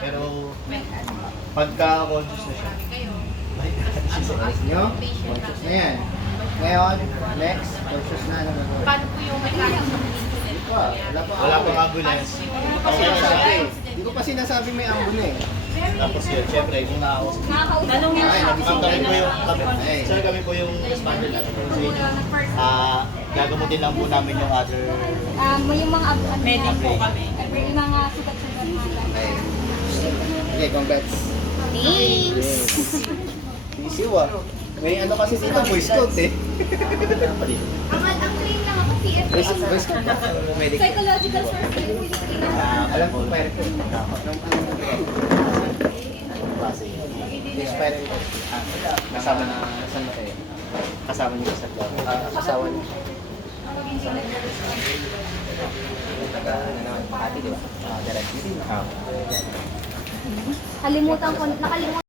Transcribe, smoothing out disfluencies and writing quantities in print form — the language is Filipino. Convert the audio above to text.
Pero pagka conscious na siya, Nyo? Conscious na yan. Ngayon, next, conscious na naman. Paano po yung mechanics ng incident po yan? wala pang ambulance. Okay na siya. Hindi ko pa sinasabi may ambon eh. Tapos yun, syempre, kung nakausap. Tanong niya siya. Kami po yung responder natin. Kasi, gagamutin lang po namin yung other. Yung mga Medic po kami. yung mga sugat-sugat mga Okay, congrats. Thanks! Easy ah. May ano kasi dito, Boy Scout eh. Ang train lang ako, CF. Boy Scout ba? Medic. Psychological first aid. Alam ko pa rin ko. Expired ko. Kasama na saan na kayo? Kasama niyo sa laro. Kasama niyo. Taga ano naman, Makati, di ba? Direct. Nakalimutan ko